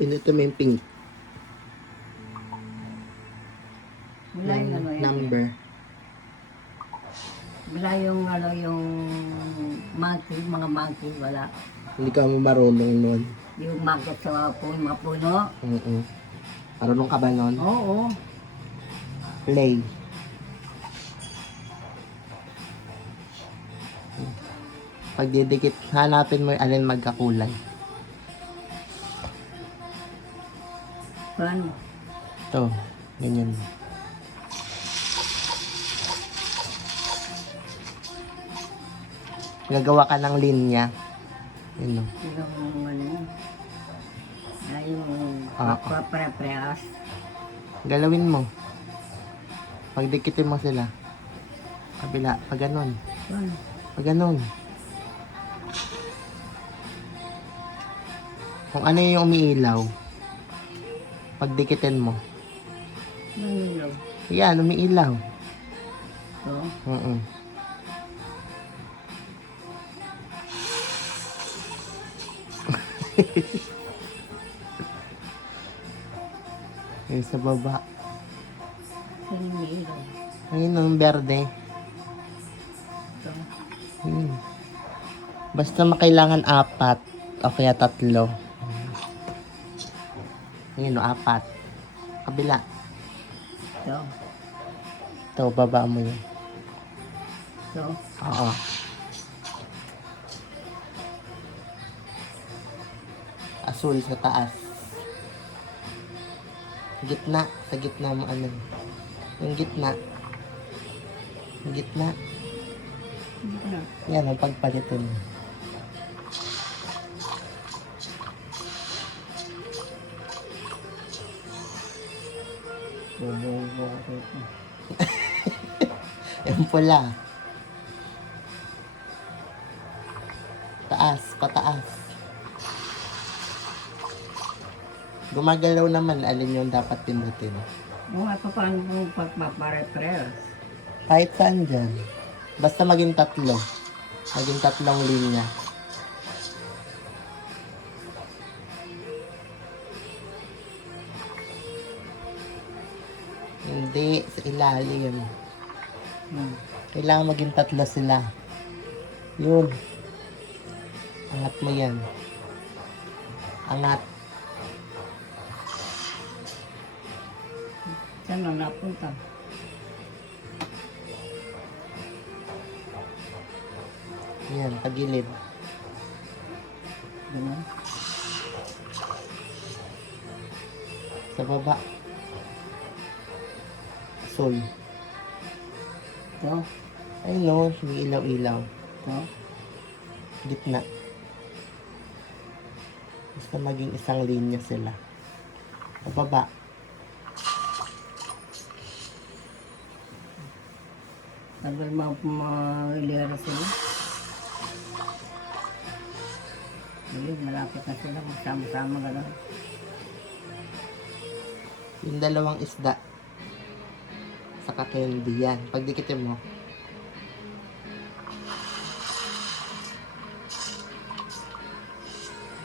Pinutin mo yung pink. Wala yung ano yan. Number. Wala yung ano yung monkey, mga monkey, wala. Hindi ka mo marunong nun. Yung market sa mga puno. Marunong ka ba nun? Oo. Play. Pag didikit, hanapin mo yung alin magkakulay. Paano? Ito, ganyan. Gagawa ka ng linya. Yun o. Yung ano yun. Yung Ah, pare-parehas. Galawin mo. Pagdikitin mo sila. Kabila, pag ganun. Paano? Pag ganun. Kung ano yung umiilaw, pagdikitin mo. Manilaw. Yan, umiilaw. Oo. Yung sa baba. Saan yung manilaw? Ayun, yung berde. Ito. Basta makailangan 4 o kaya 3. Ayun, 4. Kabila. Ito. Ito, baba mo yun. Ito. Oo. Asul sa taas. Gitna. Sa gitna mo ano. Yung gitna. Yung gitna. Ano? Yan, ang pagpalitin mo. Bobo. Yung pula. Taas, pataas. Gumagalaw naman, alin yung dapat pindutin. Mga paano kung pagpapare-parehas? Kahit saan dyan. Basta maging 3. Maging 3 linya. Hindi, sa ilalim. Kailangan maging 3 sila. Yun. Angat mo yan. Angat. Saan na napunta? Yan, tagilid. Ganun. Sa baba. Sol. Ito. Ay no, may ilaw-ilaw. Ito. Gitna. Basta maging isang linya sila. Sa baba. Tagal mga ilera sila. Hindi, malapit na sila. Magsama-sama gano'n. Yung dalawang isda. Saka candy yan. Pag dikitin mo,